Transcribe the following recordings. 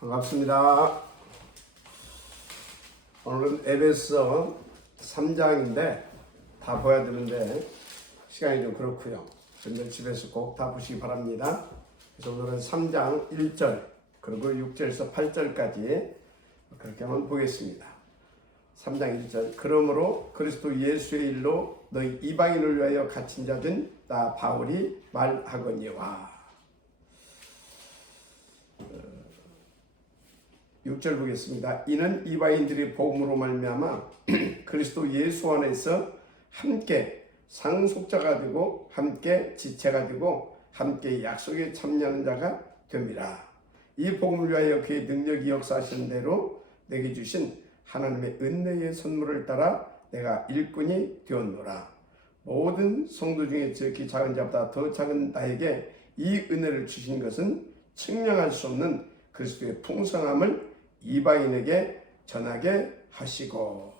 반갑습니다. 오늘은 에베소 3장인데 다 보야 되는데 시간이 좀 그렇고요. 근데 집에서 꼭 다 보시기 바랍니다. 그래서 오늘은 3장 1절 그리고 6절에서 8절까지 그렇게 한번 보겠습니다. 3장 1절 그러므로 그리스도 예수의 일로 너희 이방인을 위하여 갇힌 자된 나 바울이 말하거니와. 6절 보겠습니다. 이는 이방인들이 복음으로 말미암아 그리스도 예수 안에서 함께 상속자가 되고 함께 지체가 되고 함께 약속에 참여하는 자가 됩니다. 이 복음을 위하여 그의 능력이 역사하신 대로 내게 주신 하나님의 은혜의 선물을 따라 내가 일꾼이 되었노라. 모든 성도 중에 지극히 작은 자보다 더 작은 나에게 이 은혜를 주신 것은 측량할 수 없는 그리스도의 풍성함을 이방인에게 전하게 하시고.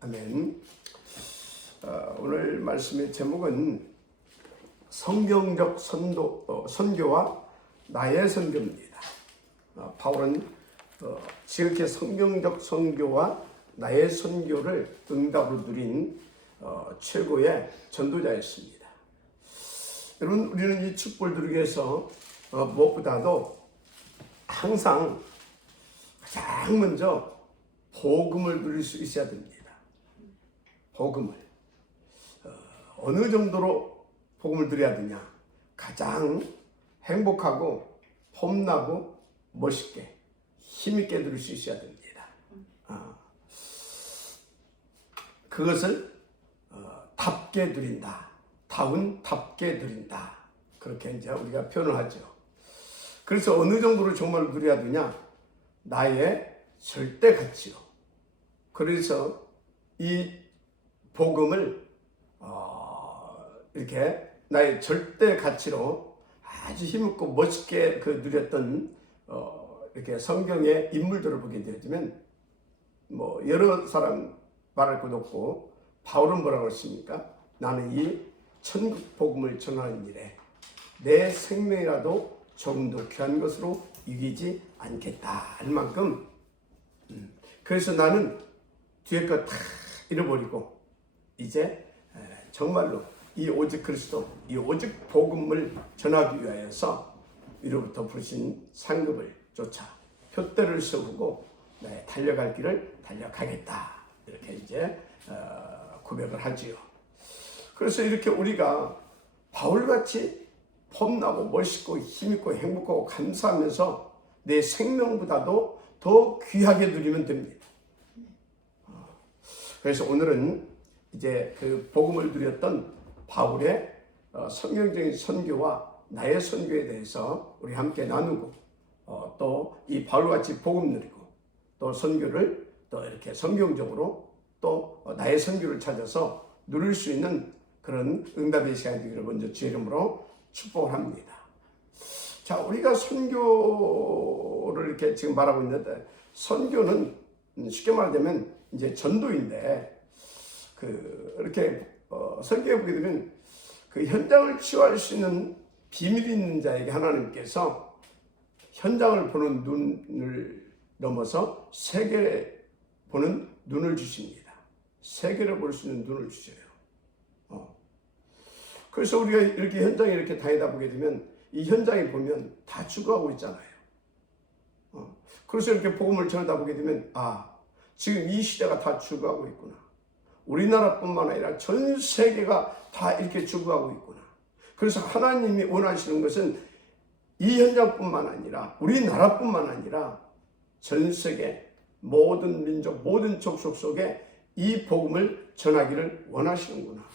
아멘. 오늘 말씀의 제목은 성경적 선교와 나의 선교입니다. 바울은 지극히 성경적 선교와 나의 선교를 응답으로 누린 최고의 전도자였습니다. 여러분, 우리는 이 축복을 누리기 위해서 무엇보다도 항상 가장 먼저 복음을 누릴 수 있어야 됩니다. 복음을 어느 정도로 복음을 누려야 되냐? 가장 행복하고 폼나고 멋있게 힘있게 누릴 수 있어야 됩니다. 그것을 답게 누린다. 답게 누린다. 그렇게 이제 우리가 표현을 하죠. 그래서 어느 정도로 정말 누려야 되냐? 나의 절대 가치로. 그래서 이 복음을 이렇게 나의 절대 가치로 아주 힘있고 멋있게 누렸던 이렇게 성경의 인물들을 보게 되면 뭐 여러 사람 말할 것도 없고 바울은 뭐라고 했습니까? 나는 이 천국 복음을 전하는 일에 내 생명이라도 조금 더 귀한 것으로 이기지 않겠다 할 만큼 그래서 나는 뒤에 거 다 잃어버리고 이제 정말로 이 오직 그리스도, 이 오직 복음을 전하기 위하여서 위로부터 부르신 상급을 쫓아 표대를 세우고 달려갈 길을 달려가겠다 이렇게 이제 고백을 하지요. 그래서 이렇게 우리가 바울같이 폼나고 멋있고 힘있고 행복하고 감사하면서 내 생명보다도 더 귀하게 누리면 됩니다. 그래서 오늘은 이제 그 복음을 누렸던 바울의 성경적인 선교와 나의 선교에 대해서 우리 함께 나누고 또 이 바울같이 복음 누리고 또 선교를 또 이렇게 성경적으로 또 나의 선교를 찾아서 누릴 수 있는 그런 응답의 시간이 되기를 먼저 주의 이름으로 축복을 합니다. 자, 우리가 선교를 이렇게 지금 말하고 있는데 선교는 쉽게 말하자면 이제 전도인데 이렇게 선교해 보게 되면 그 현장을 치유할 수 있는 비밀이 있는 자에게 하나님께서 현장을 보는 눈을 넘어서 세계를 보는 눈을 주십니다. 세계를 볼 수 있는 눈을 주셔요. 그래서 우리가 이렇게 현장에 이렇게 다니다 보게 되면 이 현장에 보면 다 죽어가고 있잖아요. 그래서 이렇게 복음을 전하다 보게 되면 지금 이 시대가 다 죽어가고 있구나. 우리나라뿐만 아니라 전 세계가 다 이렇게 죽어가고 있구나. 그래서 하나님이 원하시는 것은 이 현장뿐만 아니라 우리나라뿐만 아니라 전 세계 모든 민족 모든 족속 속에 이 복음을 전하기를 원하시는구나.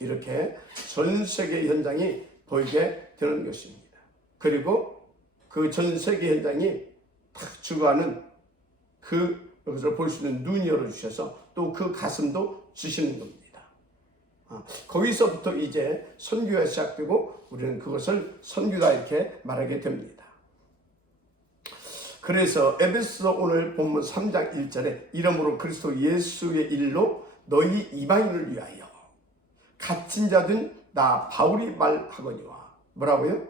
이렇게 전 세계 현장이 보이게 되는 것입니다. 그리고 그 전 세계 현장이 탁 죽어가는 그것을 볼 수 있는 눈이 열어주셔서 또 그 가슴도 주시는 겁니다. 거기서부터 이제 선교가 시작되고 우리는 그것을 선교다 이렇게 말하게 됩니다. 그래서 에베소 오늘 본문 3장 1절에 이러므로 그리스도 예수의 일로 너희 이방인을 위하여 갇힌 자든 나 바울이 말하거니와. 뭐라고요?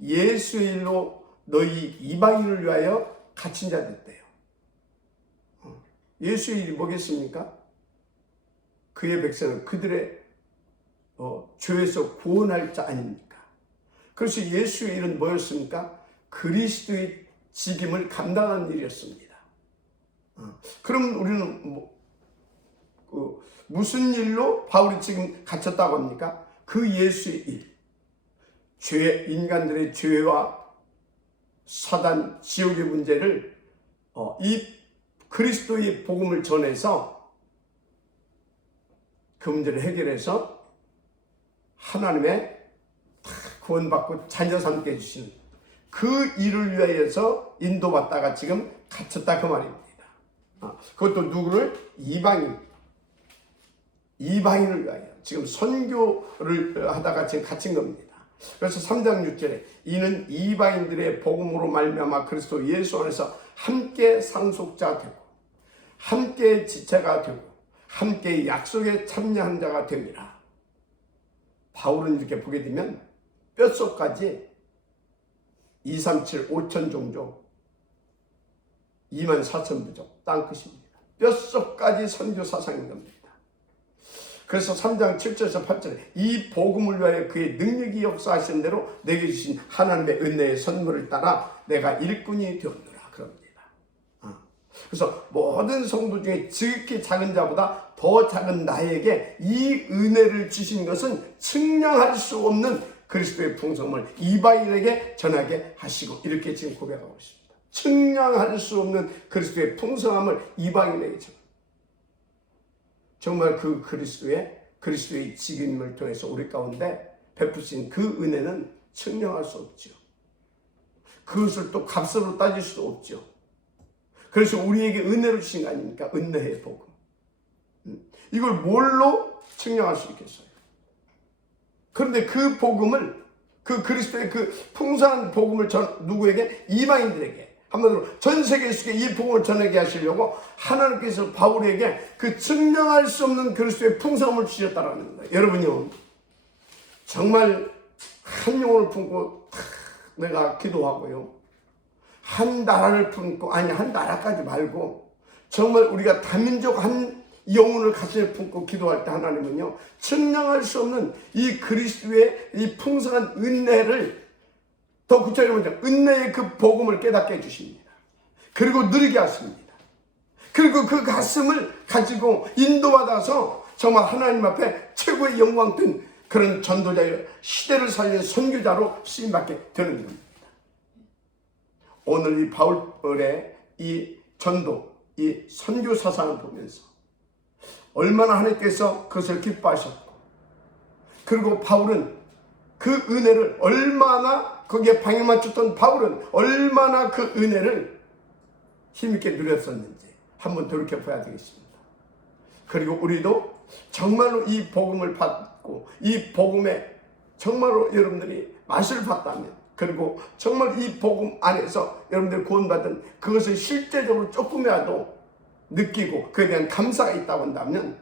예수의 일로 너희 이방인을 위하여 갇힌 자 됐대요. 예수의 일이 뭐겠습니까? 그의 백성을 그들의 죄에서 구원할 자 아닙니까? 그래서 예수의 일은 뭐였습니까? 그리스도의 직임을 감당하는 일이었습니다. 그럼 우리는 무슨 일로 바울이 지금 갇혔다고 합니까? 그 예수의 일, 인간들의 죄와 사단, 지옥의 문제를 이 그리스도의 복음을 전해서 그 문제를 해결해서 하나님의 구원받고 자녀 삼게 해주시는 그 일을 위하여서 인도받다가 지금 갇혔다 그 말입니다. 그것도 누구를? 이방인을 위하여 지금 선교를 하다가 지금 갇힌 겁니다. 그래서 3장 6절에 이는 이방인들의 복음으로 말미암아 그리스도 예수 안에서 함께 상속자 되고 함께 지체가 되고 함께 약속에 참여한 자가 됩니다. 바울은 이렇게 보게 되면 뼛속까지 237 5천 종족 2만 4천 부족 땅끝입니다. 뼛속까지 선교 사상인 겁니다. 그래서 3장 7절에서 8절에 이 복음을 위하여 그의 능력이 역사하신 대로 내게 주신 하나님의 은혜의 선물을 따라 내가 일꾼이 되었노라 그럽니다. 그래서 모든 성도 중에 지극히 작은 자보다 더 작은 나에게 이 은혜를 주신 것은 측량할 수 없는 그리스도의 풍성을 이방인에게 전하게 하시고 이렇게 지금 고백하고 있습니다. 측량할 수 없는 그리스도의 풍성함을 이방인에게 전합니다. 정말 그 그리스도의 직임을 통해서 우리 가운데 베푸신 그 은혜는 측량할 수 없죠. 그것을 또 값으로 따질 수도 없죠. 그래서 우리에게 은혜를 주신 거 아닙니까? 은혜의 복음. 이걸 뭘로 측량할 수 있겠어요? 그런데 그 복음을, 그 그리스도의 그 풍성한 복음을 누구에게? 이방인들에게. 한마디로 전 세계 속에 이 복음을 전하게 하시려고 하나님께서 바울에게 그 증명할 수 없는 그리스도의 풍성함을 주셨다라는 거예요. 여러분요, 정말 한 영혼을 품고 내가 기도하고요, 한 나라를 품고, 아니 한 나라까지 말고 정말 우리가 다민족 한 영혼을 가슴에 품고 기도할 때 하나님은요, 측량할 수 없는 이 그리스도의 이 풍성한 은혜를, 더 구체적으로 은혜의 그 복음을 깨닫게 해주십니다. 그리고 누리게 하십니다. 그리고 그 가슴을 가지고 인도받아서 정말 하나님 앞에 최고의 영광된 그런 전도자의 시대를 살리는 선교자로 쓰임받게 되는 겁니다. 오늘 이 바울의 이 전도, 이 선교 사상을 보면서 얼마나 하나님께서 그것을 기뻐하셨고, 그리고 바울은 그 은혜를 얼마나, 거기에 방해 맞췄던 바울은 얼마나 그 은혜를 힘있게 누렸었는지 한번 돌이켜봐야 되겠습니다. 그리고 우리도 정말로 이 복음을 받고 이 복음에 정말로 여러분들이 맛을 봤다면, 그리고 정말 이 복음 안에서 여러분들이 구원받은 그것을 실제적으로 조금이라도 느끼고 그에 대한 감사가 있다고 한다면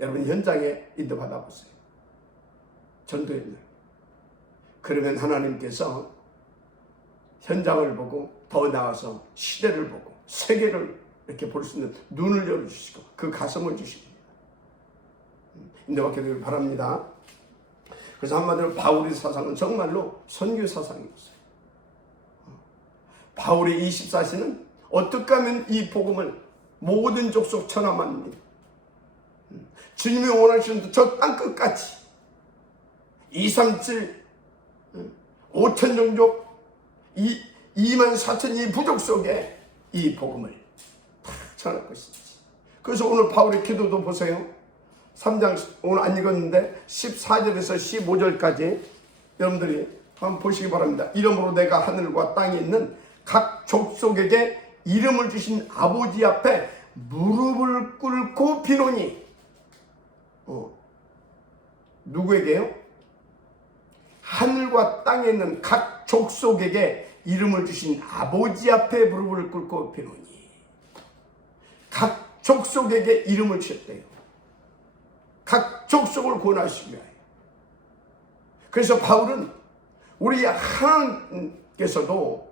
여러분 현장에 인도받아 보세요. 전도 현장. 그러면 하나님께서 현장을 보고 더 나아서 시대를 보고 세계를 이렇게 볼 수 있는 눈을 열어주시고 그 가슴을 주십니다. 인도받게 되길 바랍니다. 그래서 한마디로 바울의 사상은 정말로 선교 사상이었어요. 바울의 24시는 어떻게 하면 이 복음을 모든 족속 천하만민, 주님이 원하시는 저 땅끝까지 237 5천 종족 2만 4천 이 부족 속에 이 복음을 다 전할 것이지. 그래서 오늘 바울의 기도도 보세요. 3장 오늘 안 읽었는데 14절에서 15절까지 여러분들이 한번 보시기 바랍니다. 이러므로 내가 하늘과 땅에 있는 각 족속에게 이름을 주신 아버지 앞에 무릎을 꿇고 비노니. 누구에게요? 하늘과 땅에 있는 각 족속에게 이름을 주신 아버지 앞에 무릎을 꿇고 비노니. 각 족속에게 이름을 주셨대요. 각 족속을 구원하시기 위하여. 그래서 바울은 우리 하나님께서도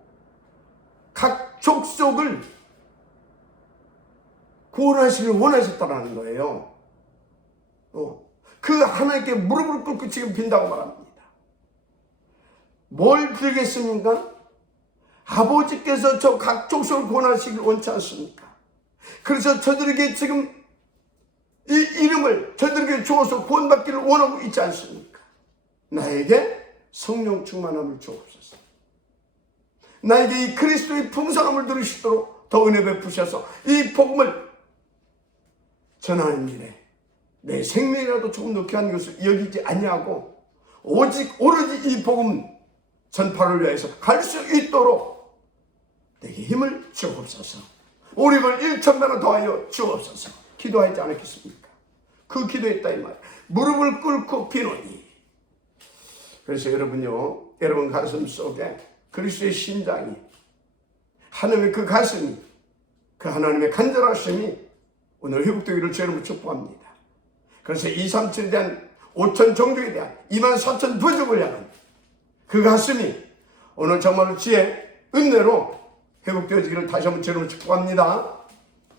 각 족속을 구원하시길 원하셨다는 거예요. 그 하나님께 무릎을 꿇고 지금 빈다고 말합니다. 뭘 빌겠습니까? 아버지께서 저 각 족속을 구원하시길 원치 않습니까? 그래서 저들에게 지금 이 이름을 저들에게 주어서 구원받기를 원하고 있지 않습니까? 나에게 성령 충만함을 주옵소서. 나에게 이 그리스도의 풍성함을 누리시도록 더 은혜 베푸셔서 이 복음을 전하는 일에 내 생명이라도 조금 놓게 하는 것을 여기지 아니하고 오직 오로지 이 복음 전파를 위해서 갈 수 있도록 내게 힘을 주옵소서. 우리 걸 1,000배나 더하여 주옵소서. 기도하지 않았겠습니까? 그 기도했다 이 말. 무릎을 꿇고 비노니. 그래서 여러분요, 여러분 가슴 속에 그리스도의 심장이, 하나님의 그 가슴이, 그 하나님의 간절하심이 오늘 회복되기를 주님으로 축복합니다. 그래서 237에 대한 5천 종족에 대한 24,000 부족을 향한 그 가슴이 오늘 정말로 지혜, 은혜로 회복되어지기를 다시 한번 주님으로 축복합니다.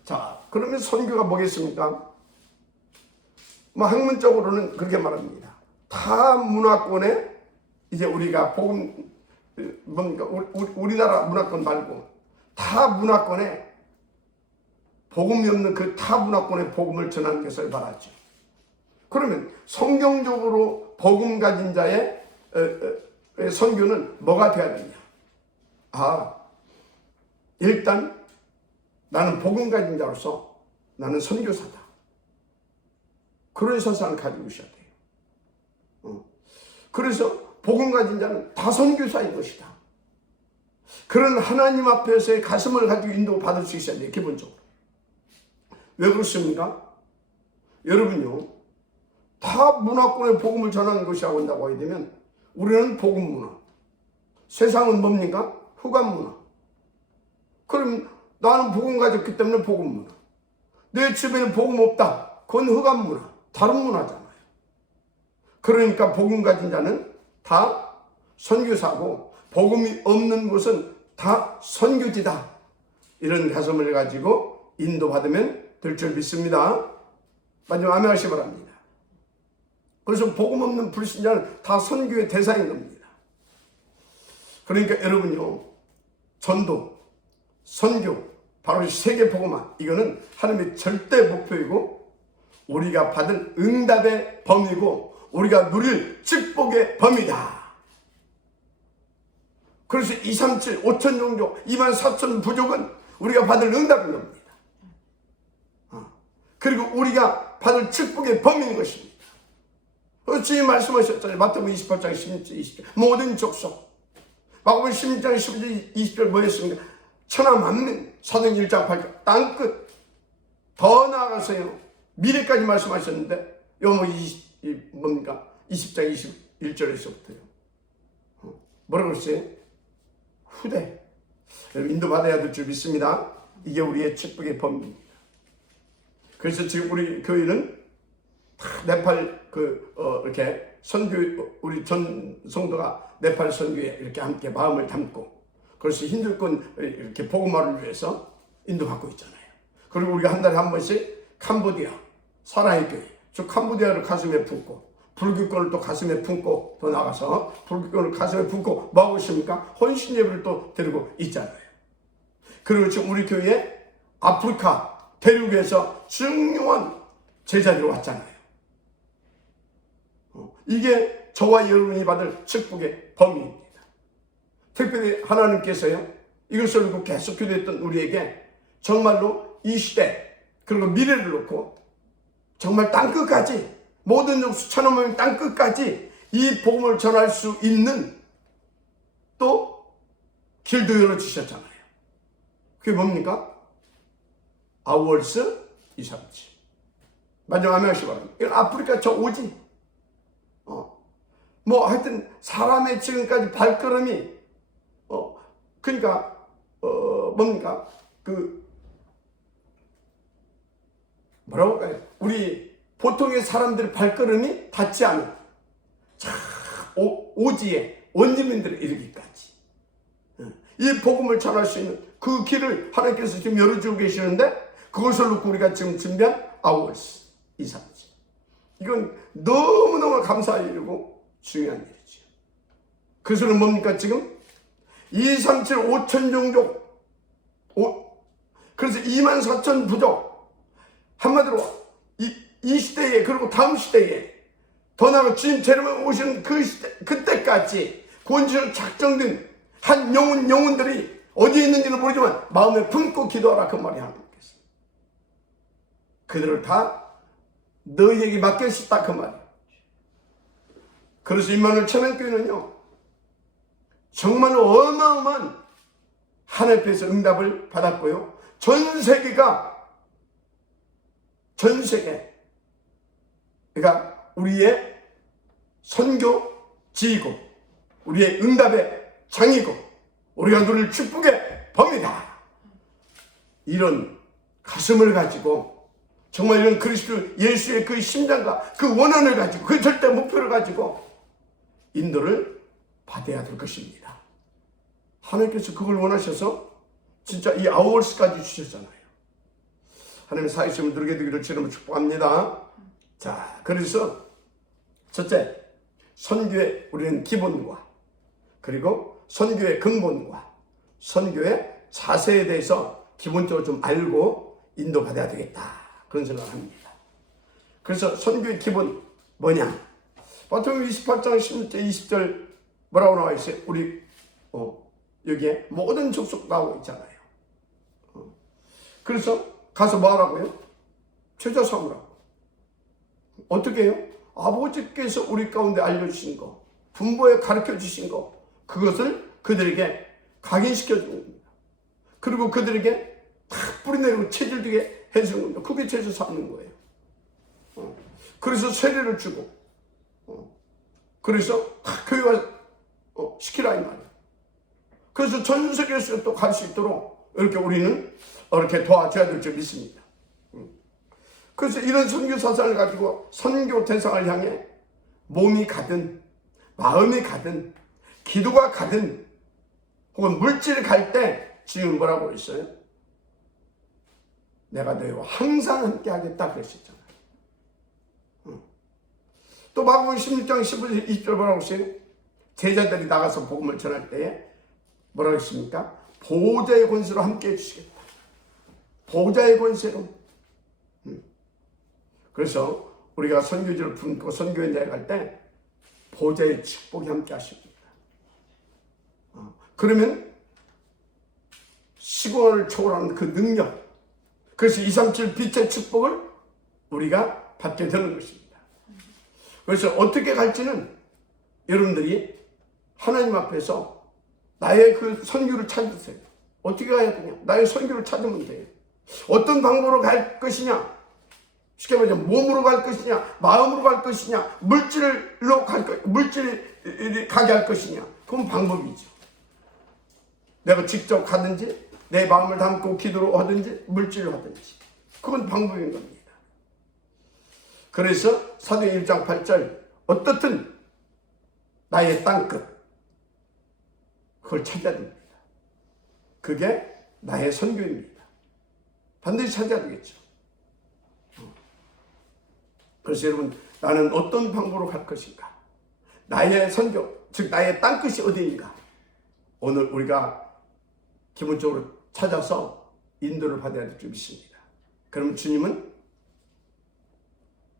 자, 그러면 선교가 뭐겠습니까? 학문적으로는 그렇게 말합니다. 타 문화권에 이제 우리가 복음, 뭔가 우리나라 문화권 말고 타 문화권에 복음이 없는 그 타 문화권의 복음을 전하는 것을 말하죠. 그러면 성경적으로 복음 가진 자의 선교는 뭐가 돼야 되냐? 일단 나는 복음 가진 자로서 나는 선교사다. 그런 선상을 가지고 있어야 돼요. 그래서 복음 가진 자는 다 선교사인 것이다. 그런 하나님 앞에서의 가슴을 가지고 인도받을 수 있어야 돼요. 기본적으로. 왜 그렇습니까? 여러분요, 타 문화권의 복음을 전하는 것이라고 한다고 하게 되면 우리는 복음 문화, 세상은 뭡니까? 흑암 문화. 그럼 나는 복음 가졌기 때문에 복음 문화. 내 주변에 복음 없다. 그건 흑암 문화, 다른 문화잖아요. 그러니까 복음 가진 자는 다 선교사고 복음이 없는 곳은 다 선교지다. 이런 가슴을 가지고 인도받으면 될 줄 믿습니다. 마지막 아멘 하시기 바랍니다. 그래서 복음 없는 불신자는 다 선교의 대상인 겁니다. 그러니까 여러분요, 전도, 선교, 바로 세계 복음화, 이거는 하나님의 절대 목표이고 우리가 받을 응답의 범위고 우리가 누릴 축복의 범위다. 그래서 237, 5천 종족, 24,000 부족은 우리가 받을 응답인 겁니다. 그리고 우리가 받을 축복의 범위인 것입니다. 주님 말씀하셨잖아요. 마태복음 28장 16절 20절 모든 족속. 마가복음 16장 10절 20절 뭐였습니까? 천하 만민. 사도행 1장 8절 땅끝. 더 나아가서요, 미래까지 말씀하셨는데 요뭐 뭡니까? 20장 21절에서부터요. 뭐라고 그랬어요? 후대. 인도받아야 될 줄 믿습니다. 이게 우리의 축복의 범위입니다. 그래서 지금 우리 교회는 네팔 이렇게 선교, 우리 전 성도가 네팔 선교에 이렇게 함께 마음을 담고, 그래서 힌두권 이렇게 복음화를 위해서 인도받고 있잖아요. 그리고 우리가 한 달에 한 번씩 캄보디아 사랑의 교회, 저 캄보디아를 가슴에 품고 불교권을 또 가슴에 품고 더 나가서 불교권을 가슴에 품고 뭐 하고 있습니까? 헌신 예배를 또 드리고 있잖아요. 그리고 지금 우리 교회에 아프리카 대륙에서 중요한 제자들이 왔잖아요. 이게 저와 여러분이 받을 축복의 범위입니다. 특별히 하나님께서요, 이것을 놓고 계속 기도했던 우리에게 정말로 이 시대 그리고 미래를 놓고 정말 땅끝까지, 모든 수천억 명 땅끝까지 이 복음을 전할 수 있는 또 길도 열어주셨잖아요. 그게 뭡니까? 아월스 237. 마지막 아멘 하시기 바랍니다. 이건 아프리카 저 오지. 뭐 하여튼 사람의 지금까지 발걸음이 그러니까 뭡니까? 뭐라고 할까요? 우리 보통의 사람들의 발걸음이 닿지 않은 오지에 원주민들에 이르기까지 이 복음을 전할 수 있는 그 길을 하나님께서 지금 열어주고 계시는데, 그것을 놓고 우리가 지금 준비한 아워스 237. 이건 너무너무 감사할 일이고 중요한 일이죠. 그것은 뭡니까? 지금 237 5천 종족, 그래서 24,000 부족, 한마디로 이 시대에, 그리고 다음 시대에, 더 나아가 주님 재림에 오시는 그 시대, 그때까지 구원주로 작정된 한 영혼들이 어디에 있는지는 모르지만 마음에 품고 기도하라, 그 말이 하나님께서. 그들을 다 너희에게 맡겼다, 그 말이에요. 그래서 임마누엘 천연교회는요, 정말 어마어마한 하나님께서 응답을 받았고요, 전 세계, 그러니까 우리의 선교 지이고 우리의 응답의 장이고 우리가 누릴 축복의 범이다. 이런 가슴을 가지고, 정말 이런 그리스도 예수의 그 심장과 그 원한을 가지고, 그 절대 목표를 가지고 인도를 받아야 될 것입니다. 하나님께서 그걸 원하셔서 진짜 이 아워스까지 주셨잖아요. 하나님의 사회심을 누리게 되기를 주님을 축복합니다. 자, 그래서 첫째, 선교의 우리는 기본과, 그리고 선교의 근본과 선교의 자세에 대해서 기본적으로 좀 알고 인도받아야 되겠다, 그런 생각을 합니다. 그래서 선교의 기본 뭐냐? 마태복음 28장 16절 20절 뭐라고 나와 있어요? 우리 여기에 모든 족속 나오고 있잖아요. 그래서 가서 뭐 하라고요? 제자 삼으라고. 어떻게 해요? 아버지께서 우리 가운데 알려주신 거, 분보에 가르쳐주신 거, 그것을 그들에게 각인시켜 주는 겁니다. 그리고 그들에게 탁 뿌리내리고 체질되게 해주는 겁니다. 그게 제자 삼는 거예요. 그래서 세례를 주고, 그래서 탁 교회가 시키라, 이 말이에요. 그래서 전 세계에서 또 갈 수 있도록 이렇게 우리는 이렇게 도와줘야 될 줄 믿습니다. 그래서 이런 선교 사상을 가지고 선교 대상을 향해 몸이 가든 마음이 가든 기도가 가든 혹은 물질이 갈 때 지금 뭐라고 했어요? 내가 너희와 항상 함께 하겠다 그랬었잖아요. 또 마가복음 16장 15절 20절 뭐라고 했어요? 제자들이 나가서 복음을 전할 때에 뭐라고 했습니까? 보호자의 권세로 함께 해주시겠다. 보호자의 권세로. 그래서 우리가 선교지를 품고 선교연대에 갈 때 보호자의 축복이 함께 하십니다. 그러면 시공을 초월하는 그 능력, 그래서 237 빛의 축복을 우리가 받게 되는 것입니다. 그래서 어떻게 갈지는 여러분들이 하나님 앞에서 나의 그 선교를 찾으세요. 어떻게 가야 되냐? 나의 선교를 찾으면 돼요. 어떤 방법으로 갈 것이냐? 쉽게 말하면 몸으로 갈 것이냐, 마음으로 갈 것이냐, 물질로 물질이 가게 할 것이냐, 그건 방법이죠. 내가 직접 가든지 내 마음을 담고 기도로 하든지 물질로 하든지, 그건 방법인 겁니다. 그래서 사도행 1장 8절 어떻든 나의 땅끝, 그걸 찾아야 됩니다. 그게 나의 선교입니다. 반드시 찾아야 되겠죠. 그래서 여러분, 나는 어떤 방법으로 갈 것인가? 나의 선교, 즉 나의 땅끝이 어디인가? 오늘 우리가 기본적으로 찾아서 인도를 받아야 될 줄 믿습니다. 그럼 주님은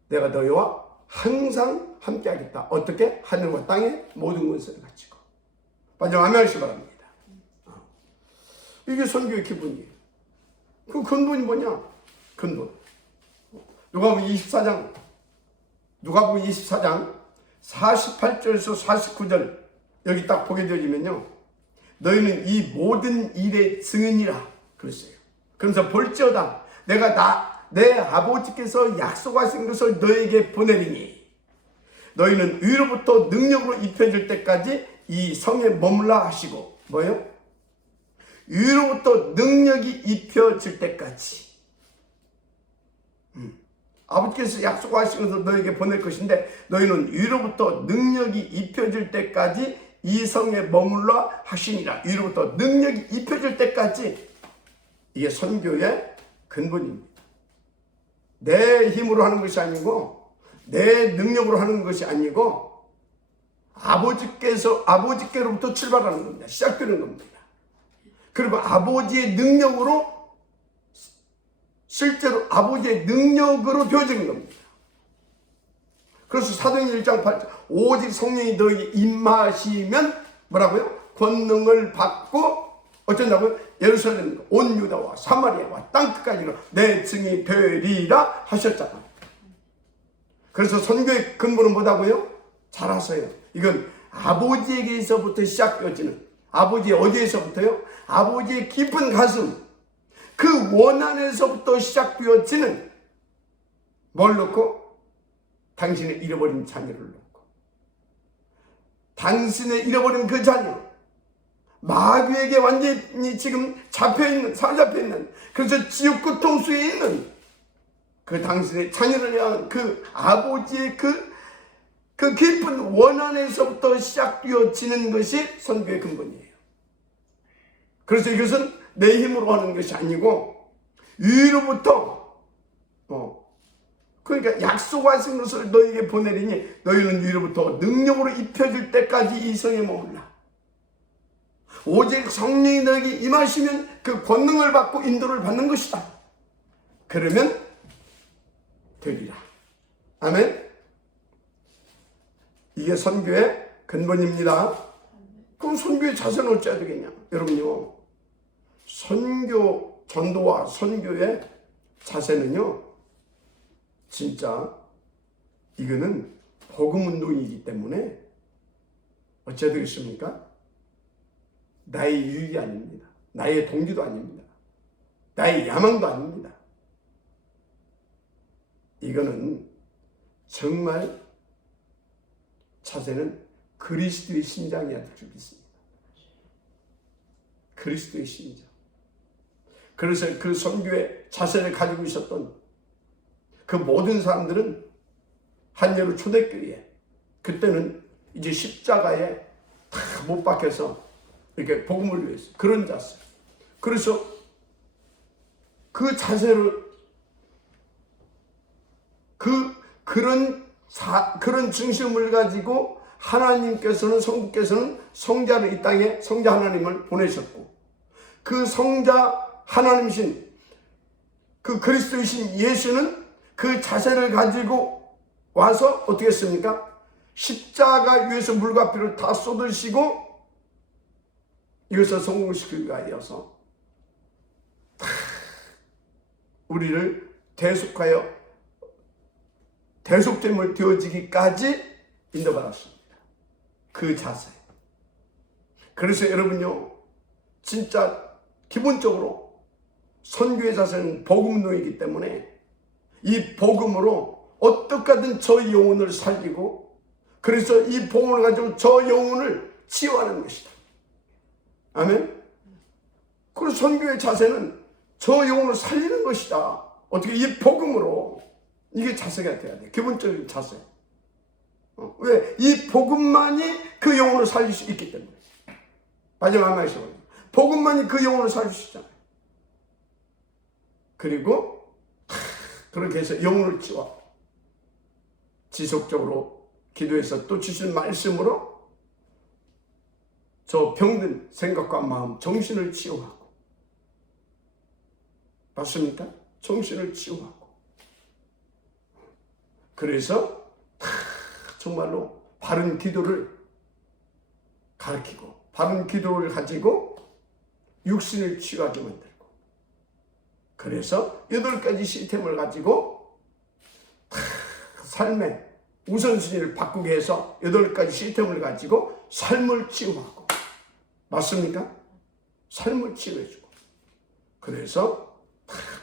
내가 너희와 항상 함께 하겠다. 어떻게? 하늘과 땅의 모든 권세를 가지고. 마지막 아멘하시기 바랍니다. 이게 선교의 기본이에요. 그 근본이 뭐냐? 근본. 누가복음 24장 48절에서 49절 여기 딱 보게 되어지면요, 너희는 이 모든 일의 증인이라 그랬어요. 그러면서 볼지어다 내가 내 아버지께서 약속하신 것을 너에게 보내리니 너희는 위로부터 능력으로 입혀질 때까지 이 성에 머물라 하시고, 뭐예요? 위로부터 능력이 입혀질 때까지. 아버지께서 약속하신 것을 너에게 보낼 것인데 너희는 위로부터 능력이 입혀질 때까지 이 성에 머물러 하시니라. 위로부터 능력이 입혀질 때까지 이게 선교의 근본입니다. 내 힘으로 하는 것이 아니고 내 능력으로 하는 것이 아니고 아버지께로부터 출발하는 겁니다. 시작되는 겁니다. 그리고 아버지의 능력으로 실제로 아버지의 능력으로 되어지는 겁니다. 그래서 사도행전 1장 8절 오직 성령이 너에게 임하시면 뭐라고요? 권능을 받고 어쩐다고요? 예루살렘 온 유다와 사마리아와 땅끝까지로 내 증인이 되리라 하셨잖아요. 그래서 선교의 근본은 뭐다고요? 잘 아세요. 이건 아버지에게서부터 시작되어지는, 아버지의 어디에서부터요? 아버지의 깊은 가슴, 그 원한에서부터 시작되어지는, 뭘 놓고? 당신의 잃어버린 자녀를 놓고, 당신의 잃어버린 그 자녀, 마귀에게 완전히 지금 사로잡혀있는, 그래서 지옥 고통수에 있는 그 당신의 자녀를 향한 그 아버지의 그 깊은 원한에서부터 시작되어지는 것이 선교의 근본이에요. 그래서 이것은 내 힘으로 하는 것이 아니고 위로부터 그러니까 약속하신 것을 너에게 보내리니 너희는 위로부터 능력으로 입혀질 때까지 이 성에 머물라. 오직 성령이 너에게 임하시면 그 권능을 받고 인도를 받는 것이다. 그러면 되리라. 아멘. 이게 선교의 근본입니다. 그럼 선교의 자세는 어찌해야 되겠냐? 여러분요, 선교, 전도와 선교의 자세는요, 진짜 이거는 복음운동이기 때문에 어찌해야 되겠습니까? 나의 유익이 아닙니다. 나의 동기도 아닙니다. 나의 야망도 아닙니다. 이거는 정말 자세는 그리스도의 심장이어야 될 줄 믿습니다. 그리스도의 심장. 그래서 그 선교의 자세를 가지고 있었던 그 모든 사람들은 한예로 초대교회에 그때는 이제 십자가에 다 못 박혀서 이렇게 복음을 위해서 그런 자세. 그래서 그 자세를 그런 중심을 가지고 하나님께서는 성부께서는 성자를 이 땅에 성자 하나님을 보내셨고 그 성자 하나님이신 그 그리스도이신 예수는 그 자세를 가지고 와서 어떻게 했습니까? 십자가 위에서 물과 피를 다 쏟으시고 이것을 성공시키기 위하여서 우리를 대속됨을 되어지기까지 인도받았습니다. 그 자세. 그래서 여러분요, 진짜 기본적으로 선교의 자세는 복음론이기 때문에 이 복음으로 어떻게든 저 영혼을 살리고 그래서 이 복음을 가지고 저 영혼을 치유하는 것이다. 아멘? 그래서 선교의 자세는 저 영혼을 살리는 것이다. 어떻게 이 복음으로 이게 자세가 돼야 돼. 기본적인 자세. 왜? 이 복음만이 그 영혼을 살릴 수 있기 때문에. 마지막 말씀. 복음만이 그 영혼을 살릴 수 있잖아요. 그리고 그렇게 해서 영혼을 치워 지속적으로 기도해서 또 주신 말씀으로 저 병든 생각과 마음, 정신을 치유하고. 맞습니까? 정신을 치유하고. 그래서 정말로 바른 기도를 가르치고 바른 기도를 가지고 육신을 치유하게 만들고 그래서 8가지 시스템을 가지고 삶의 우선순위를 바꾸게 해서 8가지 시스템을 가지고 삶을 치유하고 맞습니까? 삶을 치유해주고 그래서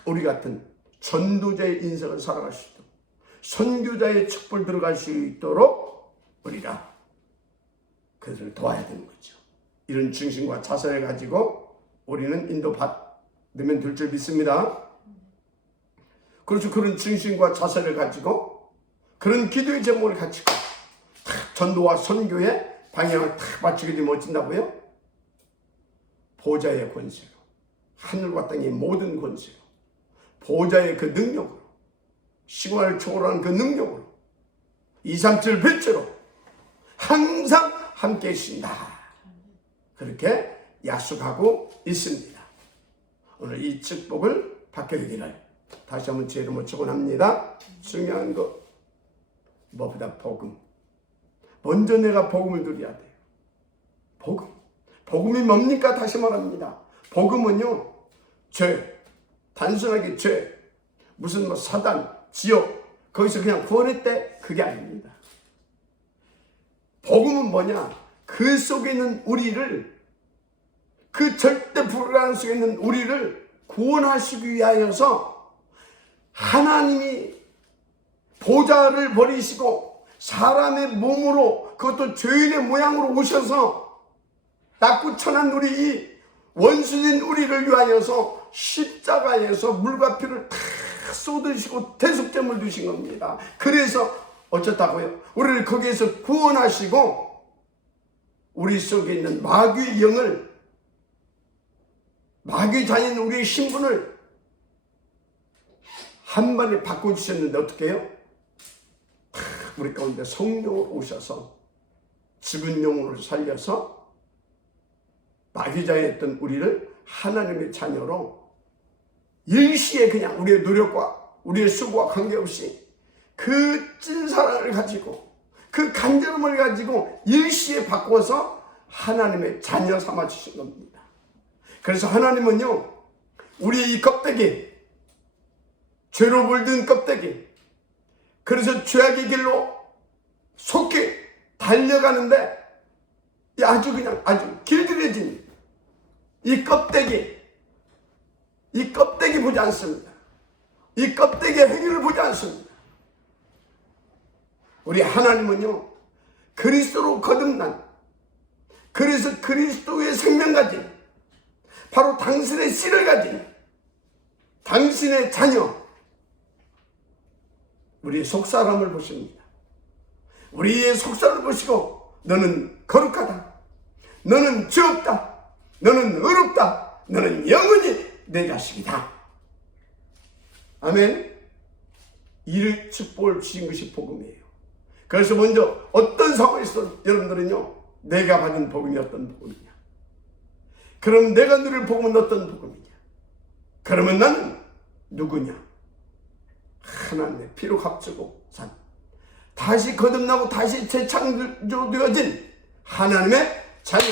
우리 같은 전도자의 인생을 살아갈 수 있도록 선교자의 척불 들어갈 수 있도록 우리가 그들을 도와야 되는 거죠. 이런 중심과 자세를 가지고 우리는 인도받으면 될 줄 믿습니다. 그렇죠. 그런 중심과 자세를 가지고 그런 기도의 제목을 가지고 전도와 선교의 방향을 탁 맞추게 되면 어쩐다고요? 보좌의 권세로, 하늘과 땅의 모든 권세로, 보좌의 그 능력으로, 시간을 초월하는 그 능력으로 237 빛으로 항상 함께 계신다. 그렇게 약속하고 있습니다. 오늘 이 축복을 받게 되기를 다시 한번 제 이름으로 축원합니다. 중요한 거 무엇보다 복음. 먼저 내가 복음을 누려야 돼요. 복음. 복음이 뭡니까? 다시 말합니다. 복음은요, 죄, 단순하게 죄, 무슨 뭐 사단, 지옥, 거기서 그냥 구원했대? 그게 아닙니다. 복음은 뭐냐? 그 속에 있는 우리를, 그 절대 불가능 속에 있는 우리를 구원하시기 위하여서 하나님이 보좌를 버리시고 사람의 몸으로, 그것도 죄인의 모양으로 오셔서 낮고 천한 우리 이 원수인 우리를 위하여서 십자가에서 물과 피를 다 쏟으시고 대속점을 두신 겁니다. 그래서 어쩌다고요? 우리를 거기에서 구원하시고 우리 속에 있는 마귀의 영을, 마귀 자인 우리의 신분을 한 번에 바꿔주셨는데 어떻게 해요? 우리 가운데 성령으로 오셔서 죽은 영혼을 살려서 마귀자였던 우리를 하나님의 자녀로 일시에 그냥 우리의 노력과 우리의 수고와 관계없이 그 찐사랑을 가지고 그 간절함을 가지고 일시에 바꿔서 하나님의 자녀 삼아 주신 겁니다. 그래서 하나님은요, 우리의 이 껍데기, 죄로 물든 껍데기, 그래서 죄악의 길로 속히 달려가는데 아주 그냥 아주 길들여진 이 껍데기 보지 않습니다. 이 껍데기의 행위를 보지 않습니다. 우리 하나님은요, 그리스도로 거듭난, 그래서 그리스도의 생명 가진, 바로 당신의 씨를 가진 당신의 자녀, 우리의 속사람을 보십니다. 우리의 속사를 보시고 너는 거룩하다, 너는 죄 없다, 너는 의롭다, 너는 영원히 내 자식이다. 아멘. 이를 축복을 주신 것이 복음이에요. 그래서 먼저 어떤 상황에서 여러분들은요, 내가 받은 복음이 어떤 복음이냐, 그럼 내가 누릴 복음은 어떤 복음이냐, 그러면 나는 누구냐? 하나님의 피로 값주고 산, 다시 거듭나고 다시 재창조되어진 하나님의 자녀,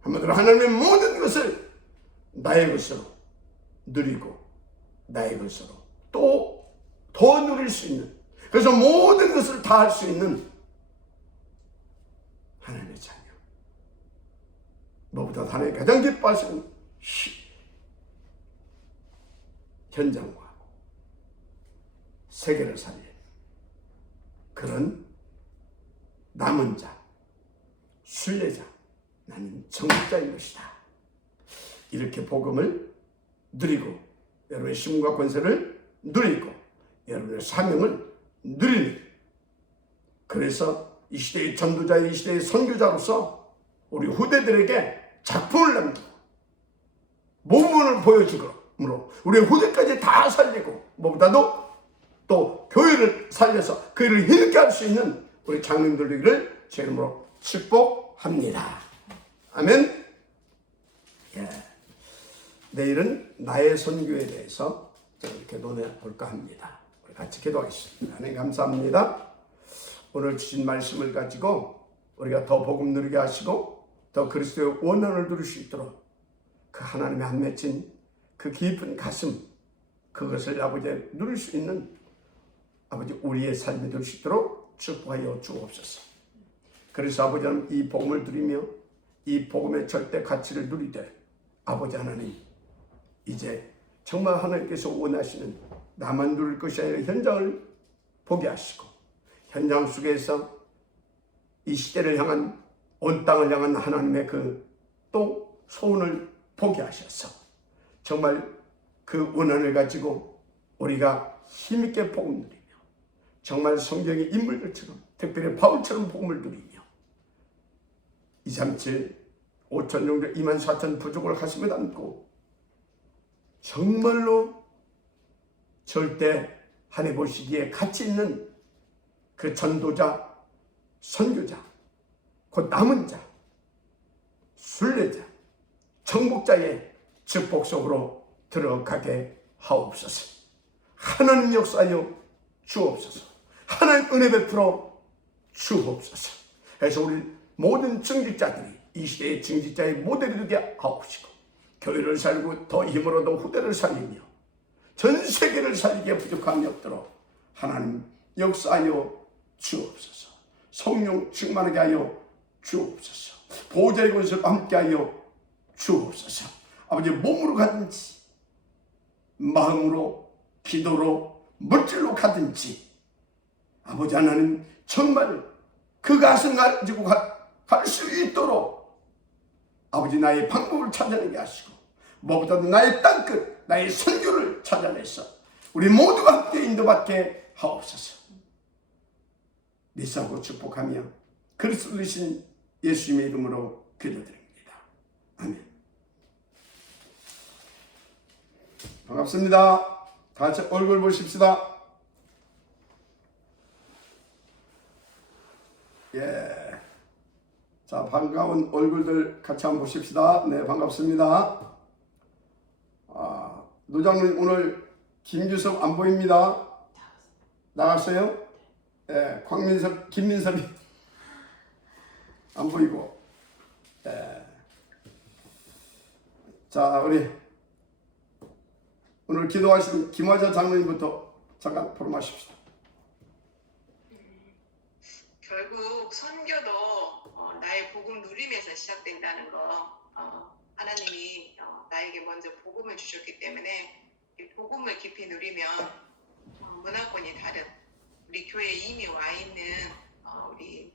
한마디로 하나님의 모든 것을 나의 것으로 누리고 나의 것으로 또 더 누릴 수 있는, 그래서 모든 것을 다 할 수 있는 하나님의 자녀. 무엇보다 하나님 가장 기뻐하시는 현장과 세계를 살린 그런 남은 자, 순례자, 나는 정자인 것이다. 이렇게 복음을 누리고 여러분의 힘과 권세를 누리고 여러분의 사명을 누리는, 그래서 이 시대의 전도자의, 이 시대의 선교자로서 우리 후대들에게 작품을 남기고 모범을 보여주므로 우리 후대까지 다 살리고, 무엇보다도 또 교회를 살려서 교회를 힘있게 할 수 있는 우리 장로님들 되기를 제 이름으로 축복합니다. 아멘. 예. 내일은 나의 선교에 대해서 이렇게 논해볼까 합니다. 우리 같이 기도하겠습니다. 하나님 감사합니다. 오늘 주신 말씀을 가지고 우리가 더 복음 누리게 하시고 더 그리스도의 원한을 누릴 수 있도록 그 하나님의 한 맺힌 그 깊은 가슴, 그것을 아버지 누릴 수 있는 아버지 우리의 삶이 될 수 있도록 축복하여 주옵소서. 그래서 아버지는 이 복음을 누리며 이 복음의 절대 가치를 누리되 아버지 하나님, 이제 정말 하나님께서 원하시는 나만 누릴 것이 아니라 현장을 보게 하시고 현장 속에서 이 시대를 향한, 온 땅을 향한 하나님의 그 또 소원을 보게 하셔서 정말 그 원한을 가지고 우리가 힘있게 복음 누리며 정말 성경의 인물들처럼, 특별히 바울처럼 복음을 누리며 237 5천 정도 2만 4천 부족을 하심을 안고 정말로 절대 하늘 보시기에 가치 있는 그 전도자, 선교자, 곧 남은 자, 순례자, 정복자의 축복 속으로 들어가게 하옵소서. 하나님 역사하여 주옵소서. 하나님 은혜 베풀어 주옵소서. 그래서 우리 모든 증직자들이 이 시대의 증직자의 모델이 되게 하옵시고 교회를 살고 더 힘으로도 후대를 살리며 전 세계를 살리기에 부족함이 없도록 하나님 역사하여 주옵소서. 성령 충만하게 하여 주옵소서. 보호자의 권세로 함께하여 주옵소서. 아버지 몸으로 가든지 마음으로 기도로 물질로 가든지 아버지 하나님 정말 그 가슴 가지고 갈 수 있도록 아버지 나의 방법을 찾아내게 하시고 무엇보다도 나의 땅끝 나의 선교를 찾아내서 우리 모두가 함께 인도받게 하옵소서. 믿사고 축복하며 그리스도 되신 예수님의 이름으로 기도드립니다. 아멘. 반갑습니다. 다 같이 얼굴 보십시다. 예. 자, 반가운 얼굴들 같이 한번 보십시다. 네, 반갑습니다. 노장님 오늘 김규섭 안 보입니다. 나갔어요? 예, 광민섭, 김민섭이 안 보이고. 예. 자, 우리 오늘 기도하신 김화자 장로님부터 잠깐 포럼하십시다. 결국 선교도 나의 복음 누림에서 시작된다는 거 하나님이 나에게 먼저 복음을 주셨기 때문에 이 복음을 깊이 누리면 문화권이 다른 우리 교회에 이미 와 있는 우리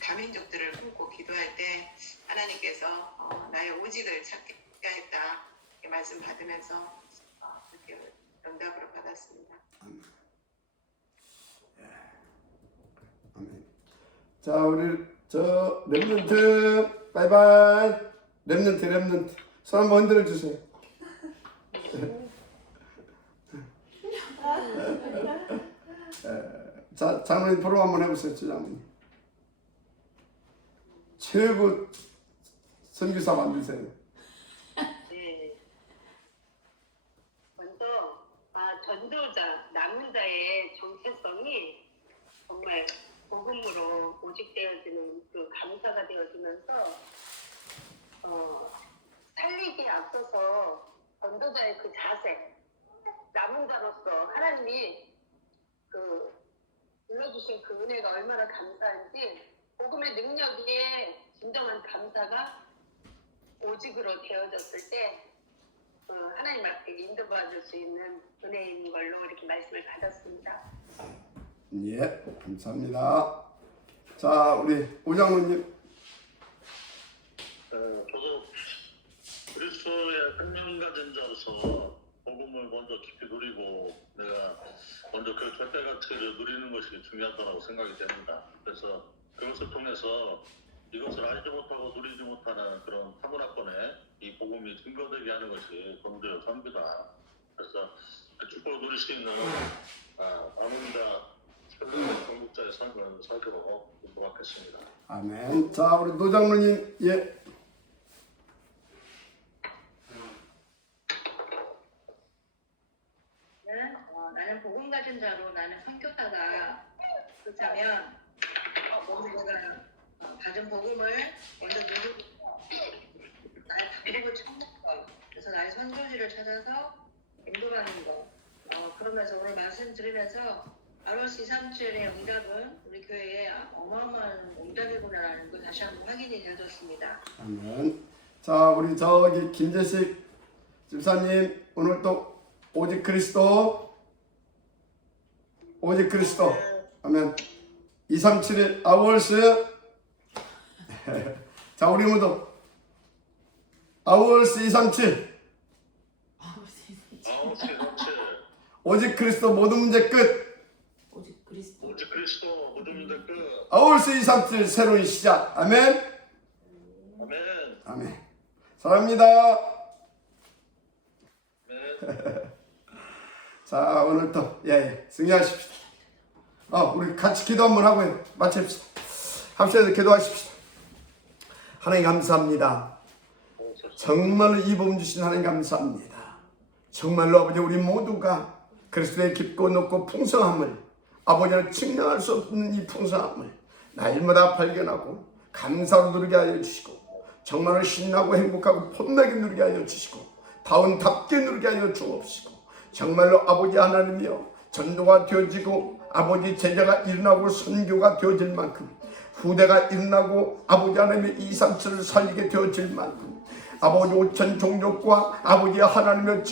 다민족들을 품고 기도할 때 하나님께서 나의 오직을 찾게 했다 이렇게 말씀 받으면서 그렇게 응답으로 받았습니다. 아멘. 자, 우리 저 렘넌트 바이바이. 렘넌트 손 한번 흔들어 주세요. 자, 장로님 포럼 한번 해보세요. 장로님 최고 선교사 만드세요. 네. 먼저 전도자, 남은 자의 정체성이 정말 복음으로 오직되어지는 그 감사가 되어지면서 살리기에 앞서서 전도자의 그 자세, 남은 자로서 하나님이 그 불러주신 그 은혜가 얼마나 감사한지 복음의 능력에 진정한 감사가 오직으로 되어졌을 때 하나님 앞에 인도받을 수 있는 은혜인 걸로 이렇게 말씀을 받았습니다. 예, 감사합니다. 자, 우리 오장로님. 저도 그리스도의 한 명 가진 자로서 복음을 먼저 깊이 누리고 내가 먼저 그 절대 가치를 누리는 것이 중요하다고 생각이 됩니다. 그래서 그것을 통해서 이것을 알지 못하고 누리지 못하는 그런 타문화권에 이 복음이 증거되게 하는 것이 전도의 선교다. 그래서 그 축복을 누릴 수 있는 남은 자 전국자의 삶을 살도록 기도하겠습니다. 아멘. 자, 우리 노장로님. 예. 나는 복음 가진 자로 나는 선교사다. 그렇다면 먼저 내가 가진 복음을 먼저 누리고 나의 방법을 찾는 것, 그래서 나의 선교지를 찾아서 인도하는 것. 그러면서 오늘 말씀 들으면서 ROC 237의 응답은 우리 교회에 어마어마한 응답이구나라는 걸 다시 한번 확인이 되어졌습니다. 아멘. 자, 우리 저기 김재식 집사님 오늘 또 오직 그리스도 아멘. 237의 아월스. 자, 우리 모두 아월스 237 오직 그리스도 모든 문제 끝. 오직 그리스도 모든 문제 끝. 아월스 237 새로운 시작. 아멘. 사랑합니다. 네. 자, 오늘도 승리하십시다. 우리 같이 기도 한번 하고 마칩시다. 합시다. 기도하십시다. 하나님 감사합니다. 정말로 이 복 주신 하나님 감사합니다. 정말로 아버지 우리 모두가 그리스도의 깊고 높고 풍성함을 아버지는 측량할 수 없는 이 풍성함을 날마다 발견하고 감사로 누리게 하여 주시고 정말로 신나고 행복하고 폼나게 누리게 하여 주시고 다운답게 누리게 하여 주옵시고 정말로 아버지 하나님이여 전도가 되어지고 아버지 제자가 일어나고 선교가 되어질 만큼 후대가 일어나고 아버지 하나님의 237을 살리게 되어질 만큼 아버지 5천 종족과 아버지 하나님의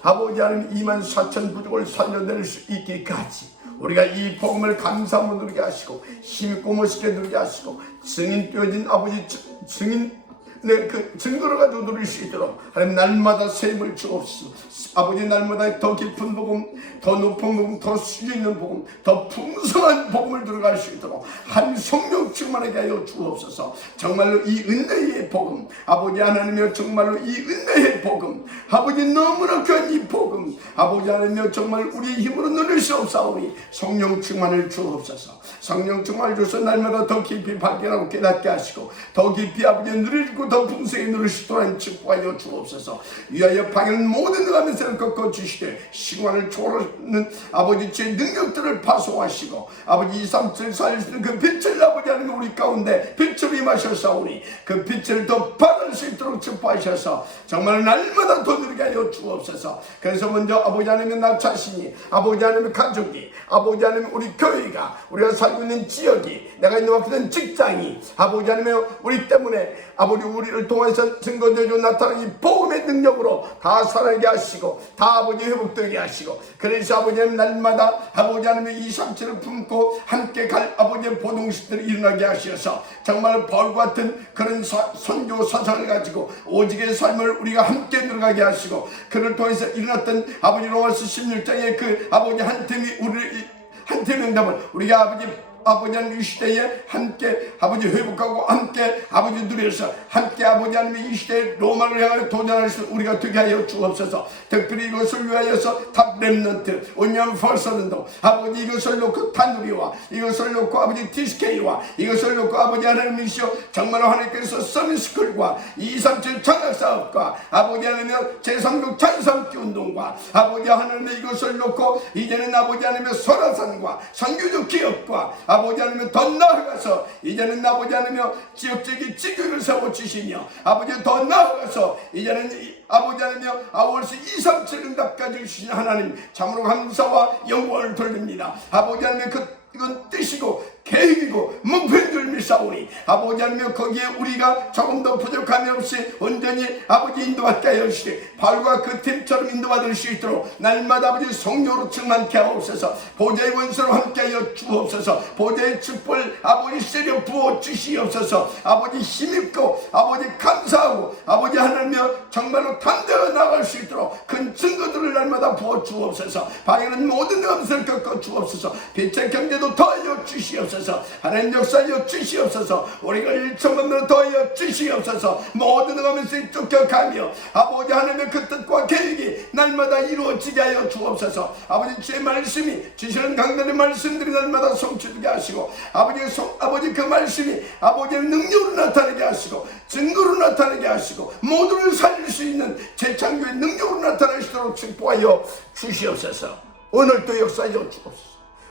아버지 하나님 2만4천 부족을 살려낼 수 있기까지 우리가 이 복음을 감사함으로 누리게 하시고 힘있고 멋있게 누리게 하시고 증인 되어진 아버지 증인 그 증거를 가지고 누릴 수 있도록 하나님 날마다 세임을 주옵시고 아버지 날마다 더 깊은 복음 더 높은 복음 더 수준 있는 복음 더 풍성한 복음을 들어갈 수 있도록 한 성령 충만하게 하여 주옵소서. 정말로 이 은혜의 복음 아버지 하나님이여 정말로 이 은혜의 복음 아버지 너무나 귀한 이 복음 아버지 하나님이여 정말 우리의 힘으로 누릴 수 없사오니 성령 충만을 주옵소서. 성령 충만을 주셔서 날마다 더 깊이 발견하고 깨닫게 하시고 더 깊이 아버지 누리고 더 풍성히 누릴 수 있도록 축복하여 주옵소서. 위하여 방해는 모든 감면세를 꺾어 주시되 시간을 초월하는 아버지 제 능력들을 파송하시고 아버지 237 살릴 수 있는 그 빛을 아버지 하는 우리 가운데 빛을 임하셨사오니 그 빛을 더 받을 수 있도록 축복하셔서 정말 날마다 더 누리게 하여 주옵소서. 그래서 먼저 아버지 하나님 나 자신이 아버지 하나님의 가족이 아버지 하나님 우리 교회가 우리가 살고 있는 지역이 내가 있는 wak는 직장이 아버지 하나님 우리 때문에 아버지 우리를 통해서 증거되어 나타나는 이 복음의 능력으로 다 살아나게 하시고 다 아버지 회복되게 하시고 그래서 아버지 하나님 날마다 아버지 하나님의 이 상처를 품고 함께 갈 아버지의 보동식들이 일어나게 하셔서 정말 벌과 같은 그런 선교 사상을 가지고 오직의 삶을 우리가 함께 들어가게 하시고 그를 통해서 일어났던 아버지 로마서 16장의 그 아버지 한 팀이 우리를 한 팀의 응답을 우리가 아버지 하나님 이 시대에 함께 아버지 회복하고 함께 아버지 누려서 함께 아버지 하나님 이 시대에 로마를 향하여 도전할 수 우리가 되게 하여 주옵소서. 특별히 이것을 위하여서 탑 렘넌트 온유한 벌서는도 아버지 이것을 놓고 단두리와 이것을 놓고 아버지 TSK와 이것을 놓고 아버지 하나님이시여 정말로 하나님께서 서밋스쿨과 237 장학사업과 아버지 하나님의 제3국 찬성기 운동과 아버지 하나님의 이것을 놓고 이제는 아버지 하나님의 설화산과 선교적 기업과 아버지 하나님 더 나아가서 이제는 아버지 하나님 지역적인 지교를 세워주시며 아버지 더 나아가서 이제는 아버지 하나님 아월시 237 응답까지 주신 하나님 참으로 감사와 영광을 돌립니다. 아버지 하나님 이건 뜻이고 계획이고 목표인 줄 믿사오니 아버지 하나님 거기에 우리가 조금 더 부족함이 없이 온전히 아버지 인도받게 하여 주시되 바울과 그 팀처럼 인도받을 수 있도록 날마다 아버지 성령으로 충만케 하옵소서. 보좌의 원수로 함께 하여 주옵소서. 보좌의 축복을 아버지 세려 부어 주시옵소서. 아버지 힘있고 아버지 감사하고 아버지 하나님이여 정말로 담대하게 나갈 수 있도록 큰 증거들을 날마다 부어 주옵소서. 방해는 모든 감사를 꺾어 주옵소서. 빛의 경제도 더하여 주시옵소서. 하나님 역사하여 주시옵소서. 우리가 1천만으로 더하여 주시옵소서. 모든 감사에 쫓겨가며 아버지 하나님의 그 뜻과 계획이 날마다 이루어지게 하여 주옵소서. 아버지 주의 말씀이 주시는 강단의 말씀들이 날마다 성취되게 하시고 아버지 그 말씀이 아버지의 능력으로 나타나게 하시고 증거로 나타나게 하시고 모두를 살릴 수 있는 재창조의 능력으로 나타나시도록 축복하여 주시옵소서. 오늘도 역사하여 주옵소서.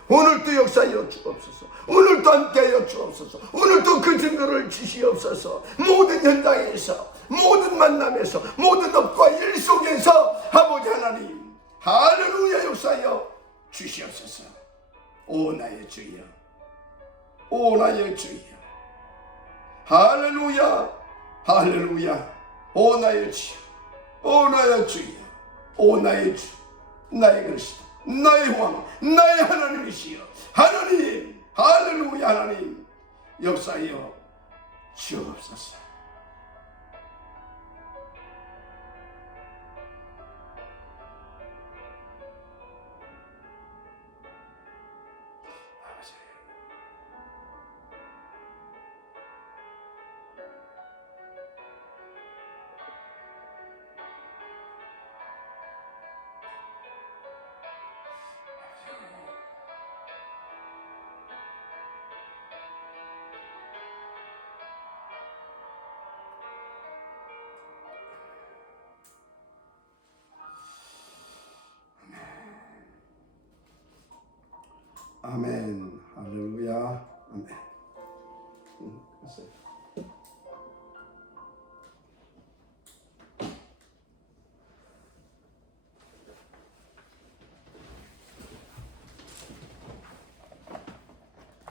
오늘도 역사하여 주옵소서. 오늘도 함께하여 주옵소서. 오늘도 그 증거를 주시옵소서. 모든 현장에서 모든 만남에서 모든 업과 일 속에서 아버지 하나님 할렐루야 역사하여 주시옵소서. 오 나의 주여, 오 나의 주여, 할렐루야 할렐루야. 오 나의 주여, 오 나의 주여, 오 나의 주, 나의 그리스도, 나의 왕, 나의 하나님이시여. 하나님 할렐루야. 하나님 역사하여 주옵소서. 아멘. 할렐루야. 아멘. 글쎄.